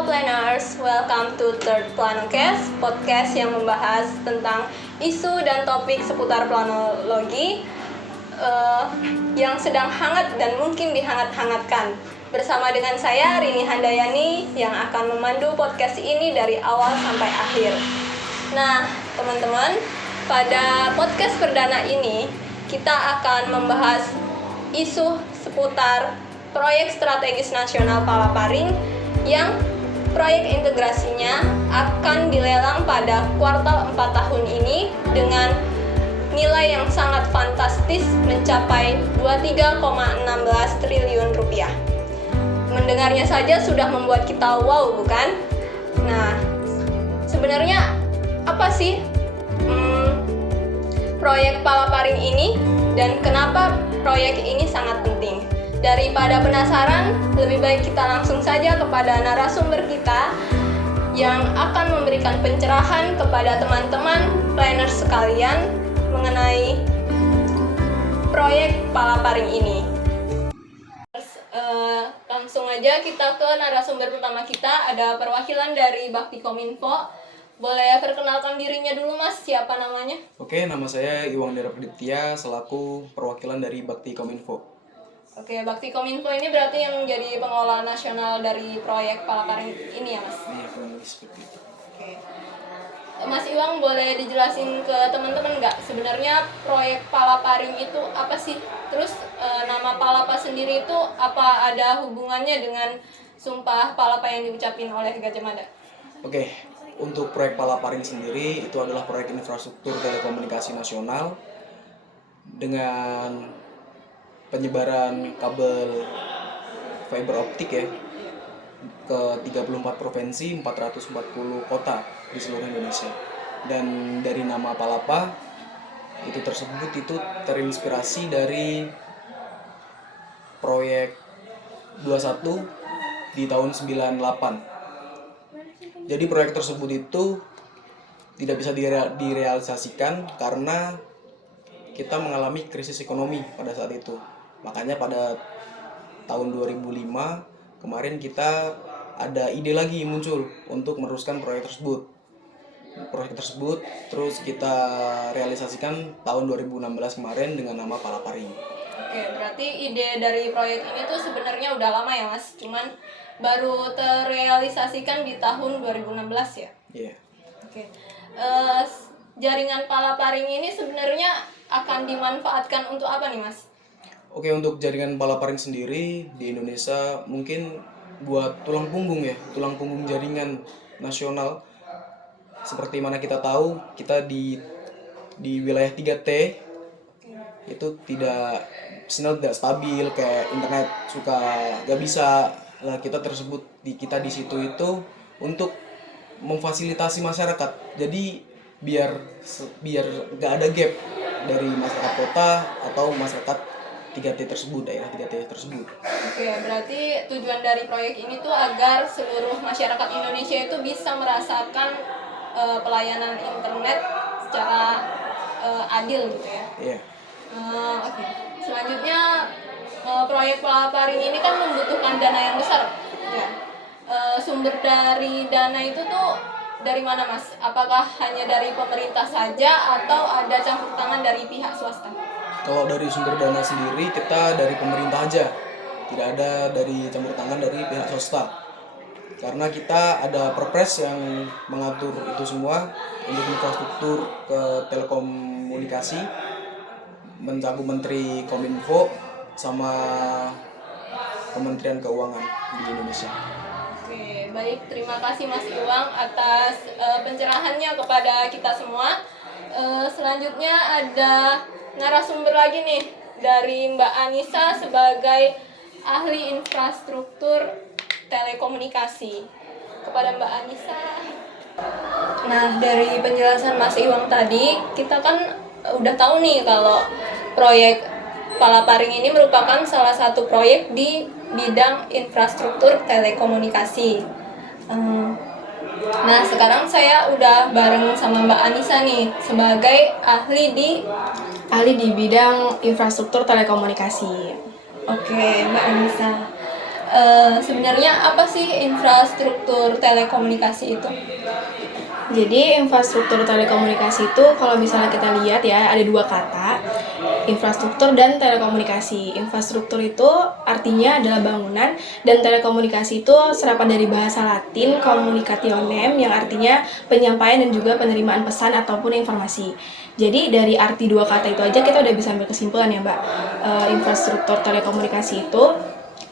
Halo planners, welcome to Third Planocast, podcast yang membahas tentang isu dan topik seputar planologi yang sedang hangat dan mungkin dihangat-hangatkan. Bersama dengan saya Rini Handayani yang akan memandu podcast ini dari awal sampai akhir. Nah, teman-teman, pada podcast perdana ini kita akan membahas isu seputar proyek strategis nasional Palaparing yang proyek integrasinya akan dilelang pada kuartal 4 tahun ini dengan nilai yang sangat fantastis mencapai 23,16 triliun rupiah. Mendengarnya saja sudah membuat kita wow, bukan? Nah, sebenarnya apa sih proyek Palaparing ini dan kenapa proyek ini sangat penting? Daripada penasaran, lebih baik kita langsung saja kepada narasumber kita yang akan memberikan pencerahan kepada teman-teman planners sekalian mengenai proyek Palaparing ini. Langsung aja kita ke narasumber pertama kita, ada perwakilan dari Bakti Kominfo. Boleh perkenalkan dirinya dulu Mas, siapa namanya? Oke, nama saya Iwang Dera Praditya selaku perwakilan dari Bakti Kominfo. Oke, Bakti Kominfo ini berarti yang menjadi pengelola nasional dari proyek Palaparing ini ya Mas? Iya, kurang lebih seperti itu. Oke. Mas Iwang boleh dijelasin ke teman-teman nggak sebenarnya proyek Palaparing itu apa sih? Terus nama Palapa sendiri itu apa ada hubungannya dengan Sumpah Palapa yang diucapin oleh Gajah Mada? Oke, untuk proyek Palaparing sendiri itu adalah proyek infrastruktur telekomunikasi nasional dengan penyebaran kabel fiber optik ya ke 34 provinsi, 440 kota di seluruh Indonesia. Dan dari nama Palapa itu tersebut itu terinspirasi dari proyek 21 di tahun 98. Jadi proyek tersebut itu tidak bisa direalisasikan karena kita mengalami krisis ekonomi pada saat itu. Makanya pada tahun 2005 kemarin kita ada ide lagi muncul untuk meneruskan proyek tersebut. Proyek tersebut terus kita realisasikan tahun 2016 kemarin dengan nama Palaparing. Oke, berarti ide dari proyek ini tuh sebenarnya udah lama ya Mas, cuman baru terrealisasikan di tahun 2016 ya? Iya. Oke. Jaringan Palaparing ini sebenarnya akan dimanfaatkan untuk apa nih Mas? Oke, untuk jaringan Palaparing sendiri di Indonesia mungkin buat tulang punggung jaringan nasional. Seperti mana kita tahu, kita di wilayah 3T itu sinyal tidak stabil, kayak internet suka gak bisa. Lah kita di situ itu untuk memfasilitasi masyarakat. Jadi biar gak ada gap dari masyarakat kota atau masyarakat 3T tersebut, daerah 3T tersebut. Oke, berarti tujuan dari proyek ini tuh agar seluruh masyarakat Indonesia itu bisa merasakan pelayanan internet secara adil gitu ya. Iya. Oke. Selanjutnya proyek Palaparing ini kan membutuhkan dana yang besar. Ya. Sumber dari dana itu tuh dari mana Mas? Apakah hanya dari pemerintah saja atau ada campur tangan dari pihak swasta? Kalau dari sumber dana sendiri kita dari pemerintah aja, tidak ada dari campur tangan dari pihak swasta. Karena kita ada perpres yang mengatur itu semua untuk infrastruktur ke telekomunikasi, mencakup Menteri Kominfo sama Kementerian Keuangan di Indonesia. Oke, baik. Terima kasih Mas Iwang atas pencerahannya kepada kita semua. Selanjutnya ada narasumber lagi nih dari Mbak Anissa sebagai ahli infrastruktur telekomunikasi. Kepada Mbak Anissa. Nah, dari penjelasan Mas Iwang tadi, kita kan udah tahu nih kalau proyek Palaparing ini merupakan salah satu proyek di bidang infrastruktur telekomunikasi. Nah, sekarang saya udah bareng sama Mbak Anissa nih sebagai ahli di bidang infrastruktur telekomunikasi. Oke, Mbak Anissa. Sebenarnya apa sih infrastruktur telekomunikasi itu? Jadi infrastruktur telekomunikasi itu kalau misalnya kita lihat ya ada dua kata, infrastruktur dan telekomunikasi. Infrastruktur itu artinya adalah bangunan dan telekomunikasi itu serapan dari bahasa Latin communicationem yang artinya penyampaian dan juga penerimaan pesan ataupun informasi. Jadi dari arti dua kata itu aja kita udah bisa ambil kesimpulan ya Mbak. Infrastruktur telekomunikasi itu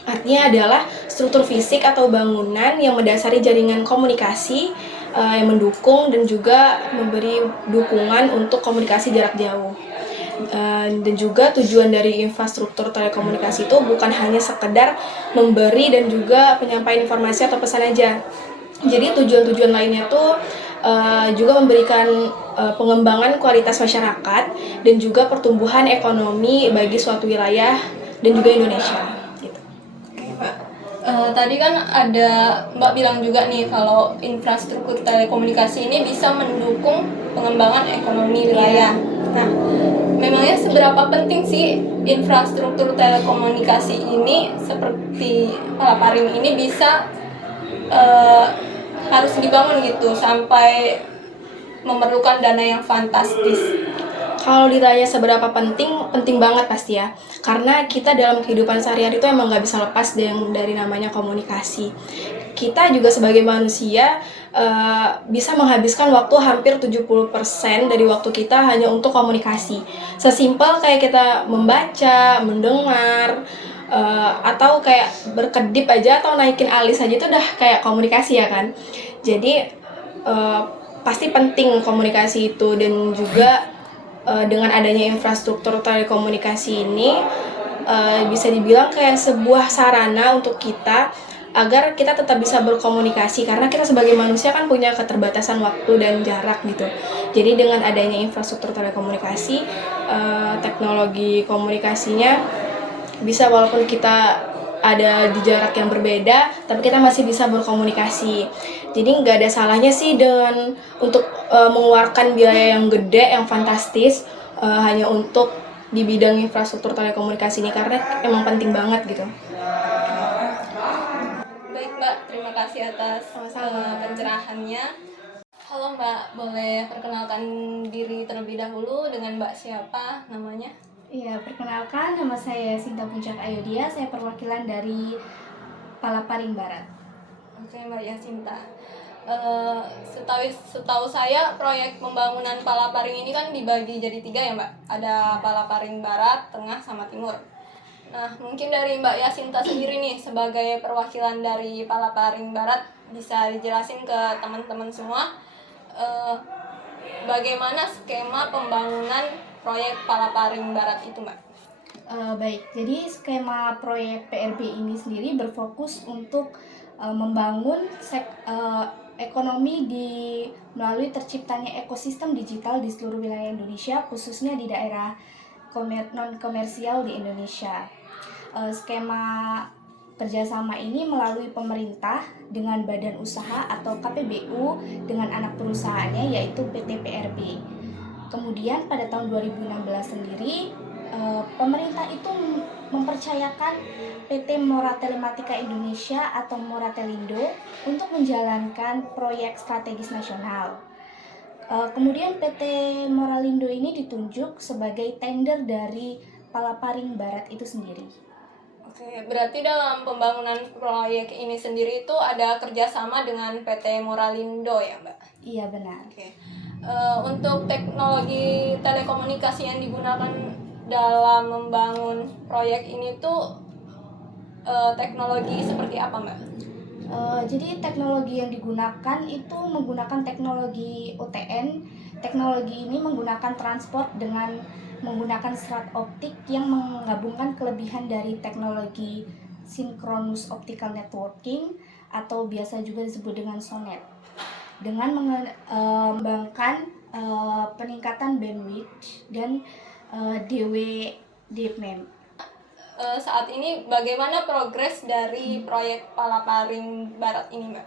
artinya adalah struktur fisik atau bangunan yang mendasari jaringan komunikasi yang mendukung dan juga memberi dukungan untuk komunikasi jarak jauh. Dan juga tujuan dari infrastruktur telekomunikasi itu bukan hanya sekedar memberi dan juga penyampaian informasi atau pesan aja. Jadi tujuan-tujuan lainnya tuh juga memberikan pengembangan kualitas masyarakat dan juga pertumbuhan ekonomi bagi suatu wilayah dan juga Indonesia. Gitu. Tadi kan ada Mbak bilang juga nih kalau infrastruktur telekomunikasi ini bisa mendukung pengembangan ekonomi wilayah. Nah, memangnya seberapa penting sih infrastruktur telekomunikasi ini seperti Palaparing ini bisa harus dibangun gitu sampai memerlukan dana yang fantastis? Kalau ditanya seberapa penting, penting banget pasti ya. Karena kita dalam kehidupan sehari-hari itu emang nggak bisa lepas dari namanya komunikasi. Kita juga sebagai manusia bisa menghabiskan waktu hampir 70% dari waktu kita hanya untuk komunikasi. Sesimpel kayak kita membaca, mendengar, atau kayak berkedip aja atau naikin alis aja itu udah kayak komunikasi ya kan. Jadi pasti penting komunikasi itu dan juga dengan adanya infrastruktur telekomunikasi ini bisa dibilang kayak sebuah sarana untuk kita agar kita tetap bisa berkomunikasi karena kita sebagai manusia kan punya keterbatasan waktu dan jarak gitu. Jadi dengan adanya infrastruktur telekomunikasi, teknologi komunikasinya bisa walaupun kita ada di jarak yang berbeda, tapi kita masih bisa berkomunikasi. Jadi nggak ada salahnya sih dengan untuk mengeluarkan biaya yang gede, yang fantastis hanya untuk di bidang infrastruktur telekomunikasi ini karena emang penting banget gitu. Baik Mbak, terima kasih atas pencerahannya. Halo Mbak, boleh perkenalkan diri terlebih dahulu dengan Mbak siapa namanya? Iya, perkenalkan nama saya Sinta Puncak Ayodhya, saya perwakilan dari Palaparing Barat. Oke Mbak Yasinta. Setahu saya proyek pembangunan Palaparing ini kan dibagi jadi 3 ya Mbak. Ada Palaparing Barat, Tengah, sama Timur. Nah mungkin dari Mbak Yasinta sendiri nih sebagai perwakilan dari Palaparing Barat bisa dijelasin ke teman-teman semua bagaimana skema pembangunan proyek Palaparing Barat itu Mbak? Baik, jadi skema proyek PRB ini sendiri berfokus untuk membangun ekonomi melalui terciptanya ekosistem digital di seluruh wilayah Indonesia, khususnya di daerah non-komersial di Indonesia. Skema kerjasama ini melalui pemerintah dengan badan usaha atau KPBU dengan anak perusahaannya yaitu PT PRB. Kemudian pada tahun 2016 sendiri pemerintah itu mempercayakan PT Mora Telematika Indonesia atau Moratelindo untuk menjalankan proyek strategis nasional. Kemudian PT Moralindo ini ditunjuk sebagai tender dari Palaparing Barat itu sendiri. Oke, berarti dalam pembangunan proyek ini sendiri itu ada kerjasama dengan PT Moralindo ya Mbak? Iya benar. Oke. Untuk teknologi telekomunikasi yang digunakan dalam membangun proyek ini tuh teknologi seperti apa Mbak? Jadi teknologi yang digunakan itu menggunakan teknologi OTN. Teknologi ini menggunakan transport dengan menggunakan serat optik yang menggabungkan kelebihan dari teknologi synchronous optical networking atau biasa juga disebut dengan SONET. Dengan mengembangkan peningkatan bandwidth dan DWDM. Saat ini bagaimana progres dari proyek Palaparing Barat ini Mbak?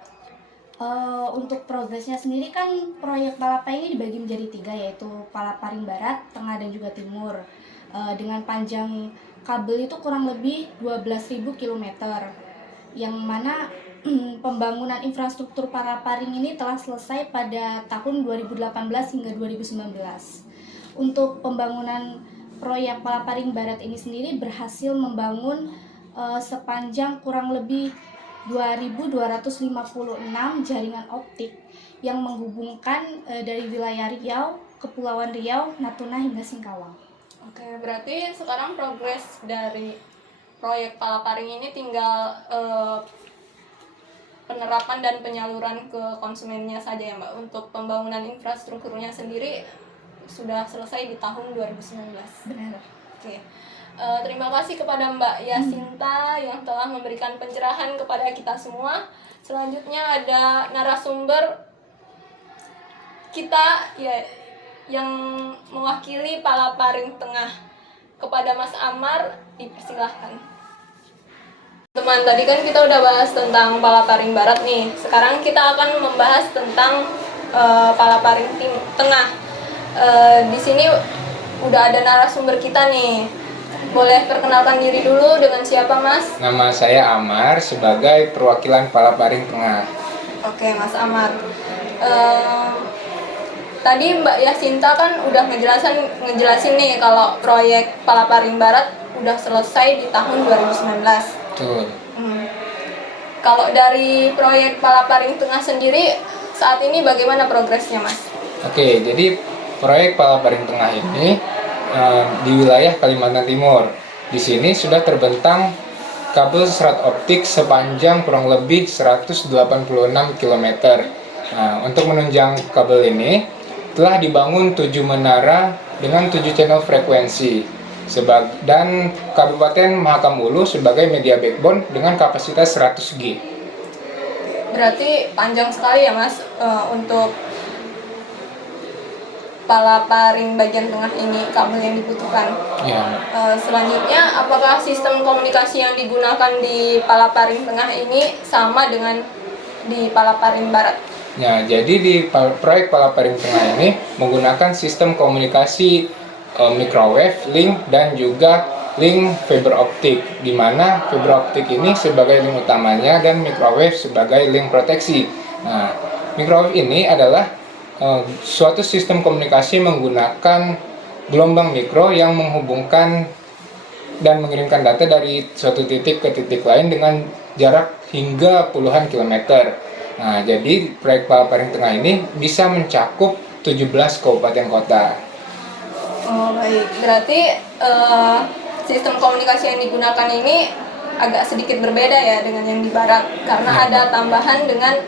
Untuk progresnya sendiri kan proyek Palaparing ini dibagi menjadi 3 yaitu Palaparing Barat, Tengah dan juga Timur. Dengan panjang kabel itu kurang lebih 12.000 km. yang mana pembangunan infrastruktur Palaparing ini telah selesai pada tahun 2018 hingga 2019. Untuk pembangunan proyek Palaparing Barat ini sendiri berhasil membangun sepanjang kurang lebih 2.256 jaringan optik yang menghubungkan dari wilayah Riau, Kepulauan Riau, Natuna hingga Singkawang. Oke, berarti sekarang progres dari proyek Palaparing ini tinggal penerapan dan penyaluran ke konsumennya saja ya Mbak. Untuk pembangunan infrastrukturnya sendiri sudah selesai di tahun 2019. Benar. Oke. Terima kasih kepada Mbak Yasinta yang telah memberikan pencerahan kepada kita semua. Selanjutnya ada narasumber kita ya yang mewakili Palaparing Tengah. Kepada Mas Amar, dipersilahkan. Teman, tadi kan kita udah bahas tentang Palaparing Barat nih. Sekarang kita akan membahas tentang Palaparing Tengah. Di sini udah ada narasumber kita nih. Boleh perkenalkan diri dulu dengan siapa, Mas? Nama saya Amar sebagai perwakilan Palaparing Tengah. Oke, Mas Amar. Tadi Mbak Yasinta kan udah ngejelasin nih kalau proyek Palaparing Barat udah selesai di tahun 2019. Betul. Kalau dari proyek Palaparing Tengah sendiri saat ini bagaimana progresnya, Mas? Oke, jadi proyek Palaparing Tengah ini di wilayah Kalimantan Timur. Di sini sudah terbentang kabel serat optik sepanjang kurang lebih 186 km. Nah, untuk menunjang kabel ini telah dibangun 7 menara dengan 7 channel frekuensi. Dan Kabupaten Mahakam Ulu sebagai media backbone dengan kapasitas 100 G. Berarti panjang sekali ya Mas untuk Palaparing bagian tengah ini kabel yang dibutuhkan. Ya. Selanjutnya, apakah sistem komunikasi yang digunakan di Palaparing Tengah ini sama dengan di Palaparing Barat? Ya, jadi di proyek Palaparing Tengah ini menggunakan sistem komunikasi microwave link dan juga link fiber optik, di mana fiber optik ini sebagai link utamanya dan microwave sebagai link proteksi. Nah, microwave ini adalah suatu sistem komunikasi menggunakan gelombang mikro yang menghubungkan dan mengirimkan data dari suatu titik ke titik lain dengan jarak hingga puluhan kilometer. Nah, jadi proyek Palaparing Tengah ini bisa mencakup 17 kabupaten kota. Oh baik, berarti sistem komunikasi yang digunakan ini agak sedikit berbeda ya dengan yang di Barat, karena ada tambahan dengan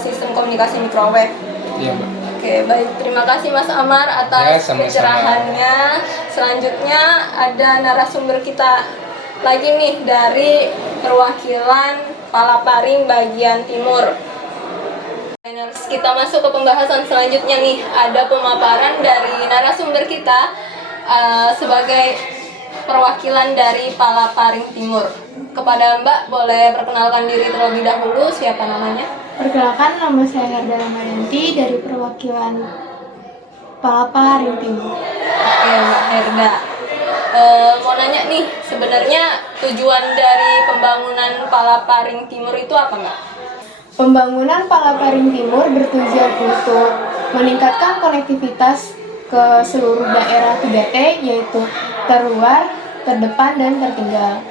sistem komunikasi microwave. Iya, Mbak. Oke, baik. Terima kasih Mas Amar atas pencerahannya. Selanjutnya ada narasumber kita lagi nih dari perwakilan Palaparing bagian Timur. Kita masuk ke pembahasan selanjutnya nih. Ada pemaparan dari narasumber kita sebagai perwakilan dari Palaparing Timur. Kepada Mbak, boleh perkenalkan diri terlebih dahulu, siapa namanya? Perkenalkan, nama saya Herda Ramadanti dari perwakilan Palaparing Timur. Oke, Mbak Herda. Mau nanya nih, sebenarnya tujuan dari pembangunan Palaparing Timur itu apa, Mbak? Pembangunan Palaparing Timur bertujuan untuk meningkatkan konektivitas ke seluruh daerah 3T, yaitu terluar, terdepan, dan tertinggal.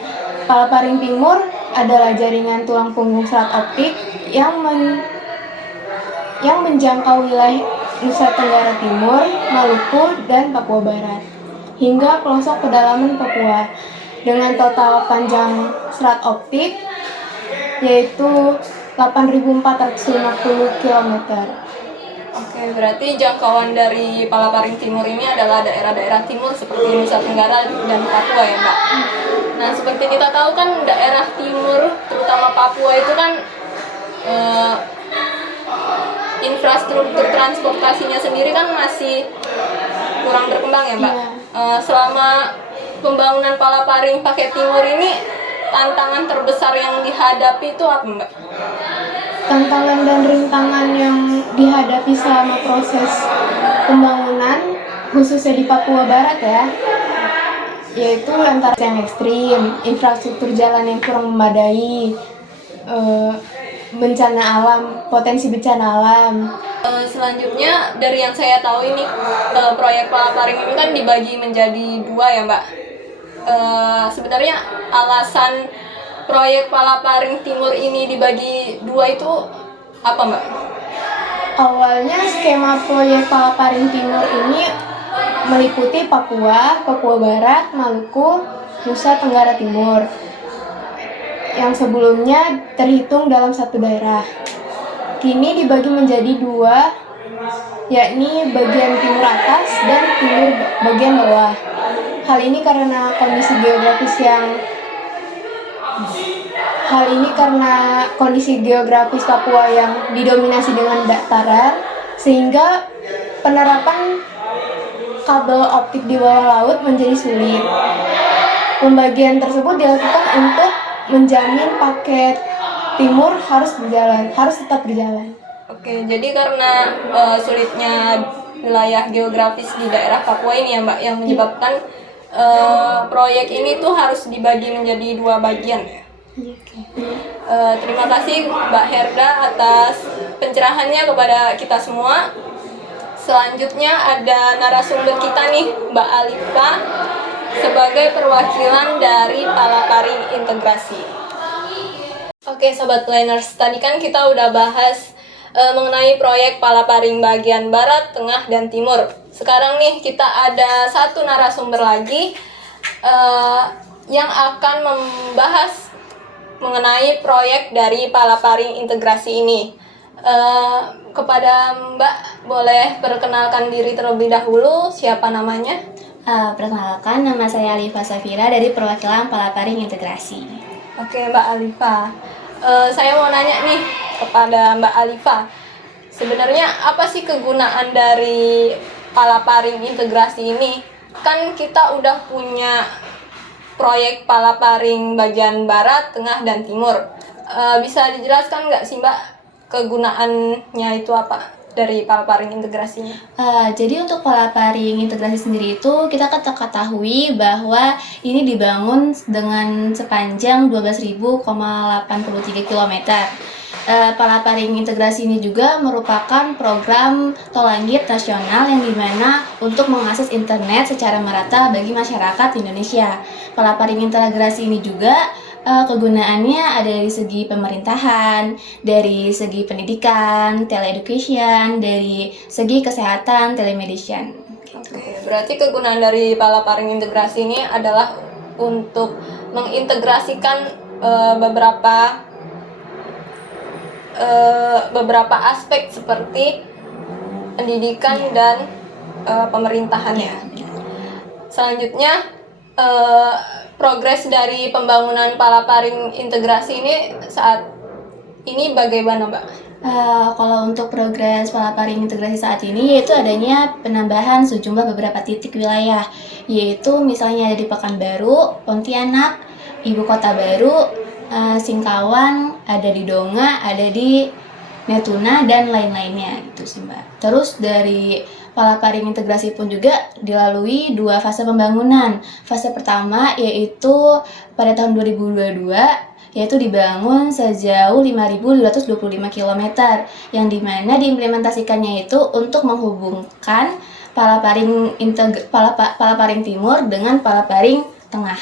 Palaparing Timur adalah jaringan tulang punggung serat optik yang menjangkau wilayah Nusa Tenggara Timur, Maluku, dan Papua Barat, hingga pelosok pedalaman Papua, dengan total panjang serat optik yaitu 8.450 km. Oke, berarti jangkauan dari Palaparing Timur ini adalah daerah-daerah timur seperti Nusa Tenggara dan Papua ya, Mbak? Nah, seperti kita tahu kan daerah timur, terutama Papua itu kan infrastruktur transportasinya sendiri kan masih kurang berkembang ya, Mbak? Selama pembangunan Palaparing pakai timur ini, tantangan terbesar yang dihadapi itu apa, Mbak? Tantangan dan rintangan yang dihadapi selama proses pembangunan, khususnya di Papua Barat ya, yaitu antara yang ekstrim, infrastruktur jalan yang kurang memadai, eh, bencana alam, potensi bencana alam. Selanjutnya dari yang saya tahu ini proyek Palaparing ini kan dibagi menjadi dua ya Mbak. Sebenarnya alasan proyek Palaparing Timur ini dibagi dua itu apa Mbak? Awalnya skema proyek Palaparing Timur ini meliputi Papua, Papua Barat, Maluku, Nusa Tenggara Timur, yang sebelumnya terhitung dalam satu daerah. Kini dibagi menjadi dua, yakni bagian timur atas dan timur bagian bawah. Hal ini karena kondisi geografis Papua yang didominasi dengan dataran, sehingga penerapan kabel optik di bawah laut menjadi sulit. Pembagian tersebut dilakukan untuk menjamin paket timur harus tetap berjalan. Oke, jadi karena sulitnya wilayah geografis di daerah Papua ini ya Mbak, yang menyebabkan proyek ini tuh harus dibagi menjadi dua bagian ya. Terima kasih Mbak Herda atas pencerahannya kepada kita semua. Selanjutnya ada narasumber kita nih, Mbak Alifa, sebagai perwakilan dari Palaparing Integrasi. Oke Sobat Planners, tadi kan kita udah bahas mengenai proyek Palaparing bagian Barat, Tengah, dan Timur. Sekarang nih kita ada satu narasumber lagi yang akan membahas mengenai proyek dari Palaparing Integrasi ini. Kepada Mbak, boleh perkenalkan diri terlebih dahulu, siapa namanya? Perkenalkan, nama saya Alifa Safira dari perwakilan Palaparing Integrasi. Oke Mbak Alifa, saya mau nanya nih kepada Mbak Alifa, sebenarnya apa sih kegunaan dari Palaparing Integrasi ini? Kan kita udah punya proyek Palaparing bagian Barat, Tengah, dan Timur. Bisa dijelaskan nggak sih Mbak kegunaannya itu apa dari Palaparing Integrasinya? Jadi untuk Palaparing Integrasi sendiri itu kita ketahui bahwa ini dibangun dengan sepanjang 12.083 km. Palaparing Integrasi ini juga merupakan program tol langit nasional yang dimana untuk mengakses internet secara merata bagi masyarakat Indonesia. Palaparing Integrasi ini juga kegunaannya ada dari segi pemerintahan, dari segi pendidikan, teleeducation, dari segi kesehatan, telemedicine. Oke, berarti kegunaan dari Palaparing Integrasi ini adalah untuk mengintegrasikan beberapa aspek seperti pendidikan dan pemerintahannya. Selanjutnya, progres dari pembangunan Palaparing Integrasi ini saat ini bagaimana Mbak? Kalau untuk progres Palaparing Integrasi saat ini, yaitu adanya penambahan sejumlah beberapa titik wilayah, yaitu misalnya ada di Pekanbaru, Pontianak, Ibu Kota Baru, Singkawang, ada di Donga, ada di Natuna, dan lain-lainnya gitu sih Mbak. Terus dari Palaparing Integrasi pun juga dilalui dua fase pembangunan. Fase pertama yaitu pada tahun 2022, yaitu dibangun sejauh 5.225 km, yang dimana diimplementasikannya itu untuk menghubungkan Palaparing Timur dengan Palaparing Tengah.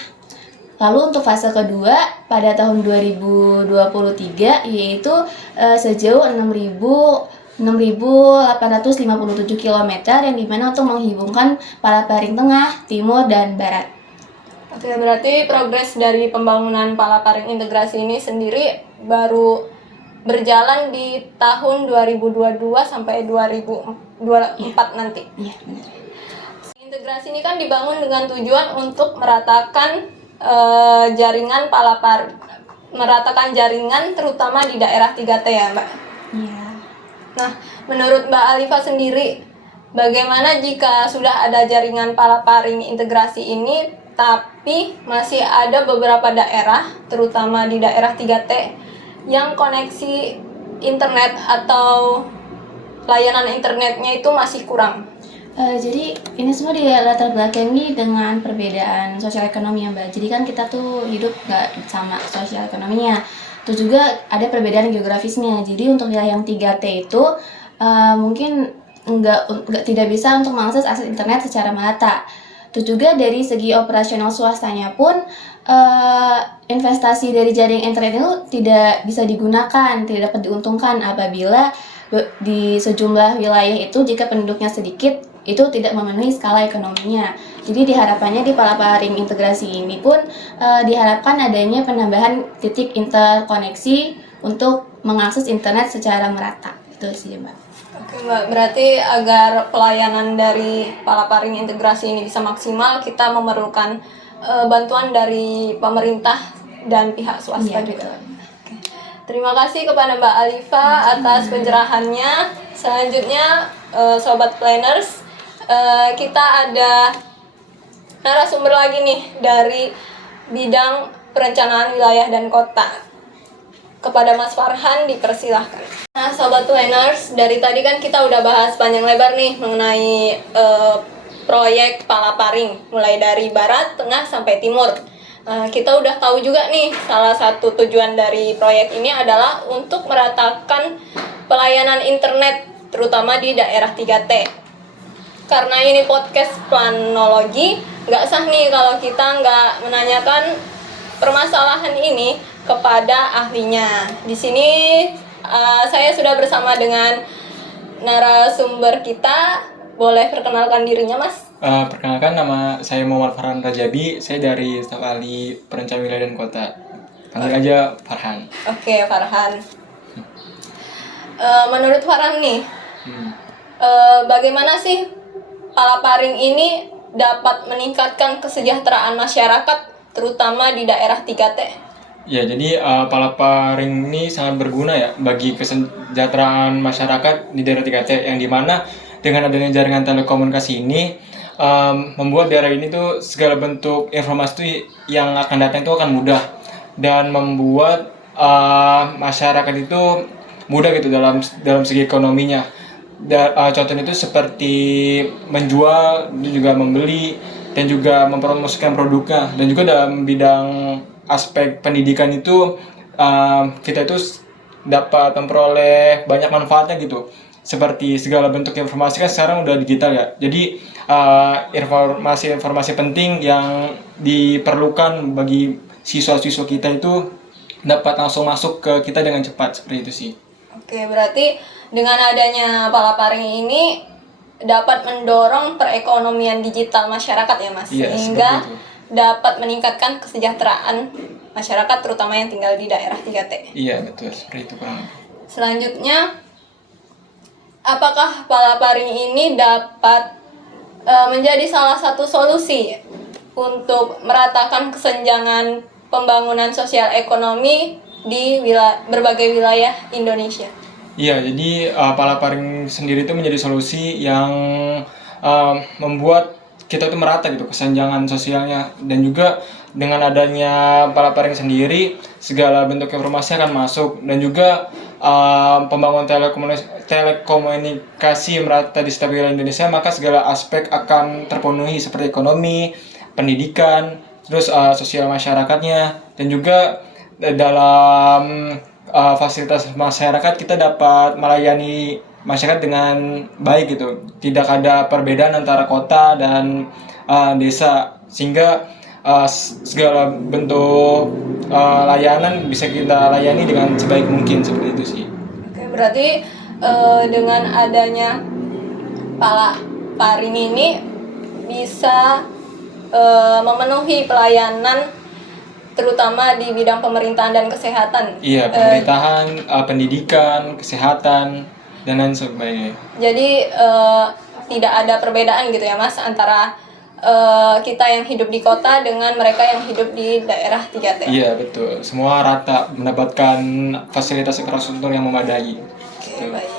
Lalu untuk fase kedua pada tahun 2023 yaitu sejauh 6.857 km, yang dimana untuk menghubungkan Palaparing Tengah, Timur, dan Barat. Oke, berarti progres dari pembangunan Palaparing Integrasi ini sendiri baru berjalan di tahun 2022 sampai 2024 nanti. Iya, benar. Integrasi ini kan dibangun dengan tujuan untuk meratakan jaringan terutama di daerah 3T ya Mbak? Iya. Nah, menurut Mbak Alifa sendiri, bagaimana jika sudah ada jaringan Palaparing Integrasi ini, tapi masih ada beberapa daerah, terutama di daerah 3T, yang koneksi internet atau layanan internetnya itu masih kurang? Jadi ini semua dilatar belakangi dengan perbedaan sosial ekonomi ya Mbak. Jadi kan kita tuh hidup nggak sama sosial ekonominya. Terus juga ada perbedaan geografisnya. Jadi untuk wilayah yang 3T itu mungkin tidak bisa untuk mengakses akses internet secara merata. Terus juga dari segi operasional swastanya pun investasi dari jaring internet itu tidak bisa digunakan, tidak dapat diuntungkan apabila di sejumlah wilayah itu jika penduduknya sedikit itu tidak memenuhi skala ekonominya. Jadi diharapkannya di Palaparing integrasi ini pun diharapkan adanya penambahan titik interkoneksi untuk mengakses internet secara merata. Itu sih Mbak. Oke Mbak, berarti agar pelayanan dari Palaparing integrasi ini bisa maksimal, kita memerlukan bantuan dari pemerintah dan pihak swasta Iya, juga. betul. Oke. Terima kasih kepada Mbak Alifa atas pencerahannya. Selanjutnya, Sobat Planners, kita ada narasumber lagi nih dari bidang perencanaan wilayah dan kota. Kepada Mas Farhan dipersilahkan. Nah, Sobat Planners, dari tadi kan kita udah bahas panjang lebar nih mengenai proyek Palaparing, mulai dari barat, tengah, sampai timur. Kita udah tahu juga nih, salah satu tujuan dari proyek ini adalah untuk meratakan pelayanan internet, terutama di daerah 3T. Karena ini podcast planologi, nggak sah nih kalau kita nggak menanyakan permasalahan ini kepada ahlinya. Di sini saya sudah bersama dengan narasumber kita. Boleh perkenalkan dirinya, Mas? Perkenalkan, nama saya Muhammad Farhan Rajabi. Saya dari staf ahli perencanaan wilayah dan kota. Panggil aja Farhan. Oke, Farhan. Menurut Farhan nih, bagaimana sih Palaparing ini dapat meningkatkan kesejahteraan masyarakat, terutama di daerah 3T? Ya, jadi Palaparing ini sangat berguna ya bagi kesejahteraan masyarakat di daerah 3T, yang dimana dengan adanya jaringan telekomunikasi ini membuat daerah ini tuh segala bentuk informasi tuh yang akan datang itu akan mudah, dan membuat masyarakat itu mudah gitu dalam segi ekonominya. Contohnya itu seperti menjual, juga membeli, dan juga mempromosikan produknya. Dan juga dalam bidang aspek pendidikan itu kita itu dapat memperoleh banyak manfaatnya gitu. Seperti segala bentuk informasi kan sekarang udah digital ya. Jadi informasi-informasi penting yang diperlukan bagi siswa-siswa kita itu dapat langsung masuk ke kita dengan cepat, seperti itu sih. Oke, berarti dengan adanya Palaparing ini dapat mendorong perekonomian digital masyarakat ya, Mas? Iya, sehingga seperti itu. dapat meningkatkan kesejahteraan masyarakat, terutama yang tinggal di daerah 3T. Iya, betul, seperti itu kurang lebih. Selanjutnya, apakah Palaparing ini dapat menjadi salah satu solusi untuk meratakan kesenjangan pembangunan sosial ekonomi di berbagai wilayah Indonesia? Iya, jadi Palaparing sendiri itu menjadi solusi yang membuat kita itu merata gitu kesenjangan sosialnya. Dan juga dengan adanya Palaparing sendiri, segala bentuk informasi akan masuk. Dan juga pembangunan telekomunikasi merata di setiap wilayah Indonesia, maka segala aspek akan terpenuhi seperti ekonomi, pendidikan, terus sosial masyarakatnya. Dan juga dalam fasilitas masyarakat kita dapat melayani masyarakat dengan baik gitu. Tidak ada perbedaan antara kota dan desa, sehingga segala bentuk layanan bisa kita layani dengan sebaik mungkin, seperti itu sih. Oke, berarti dengan adanya Palaparing ini bisa memenuhi pelayanan terutama di bidang pemerintahan dan kesehatan. Iya, pemerintahan, pendidikan, kesehatan, dan lain sebagainya. Jadi tidak ada perbedaan gitu ya, Mas, antara kita yang hidup di kota dengan mereka yang hidup di daerah 3T. Iya, betul. Semua rata mendapatkan fasilitas infrastruktur yang memadai. Oke, baik.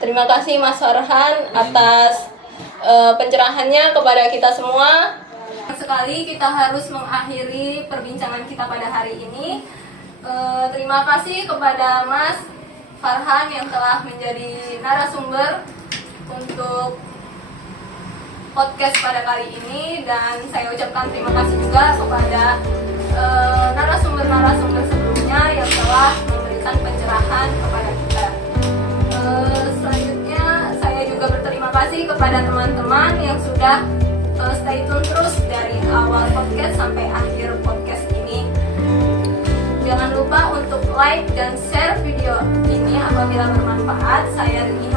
Terima kasih Mas Farhan atas pencerahannya kepada kita semua. Sekali kita harus mengakhiri perbincangan kita pada hari ini. Terima kasih kepada Mas Farhan yang telah menjadi narasumber untuk podcast pada kali ini, dan saya ucapkan terima kasih juga kepada narasumber-narasumber sebelumnya yang telah memberikan pencerahan kepada kita. Selanjutnya saya juga berterima kasih kepada teman-teman yang sudah stay tune terus dari awal podcast sampai akhir podcast ini. Jangan lupa untuk like dan share video ini apabila bermanfaat. Saya Rini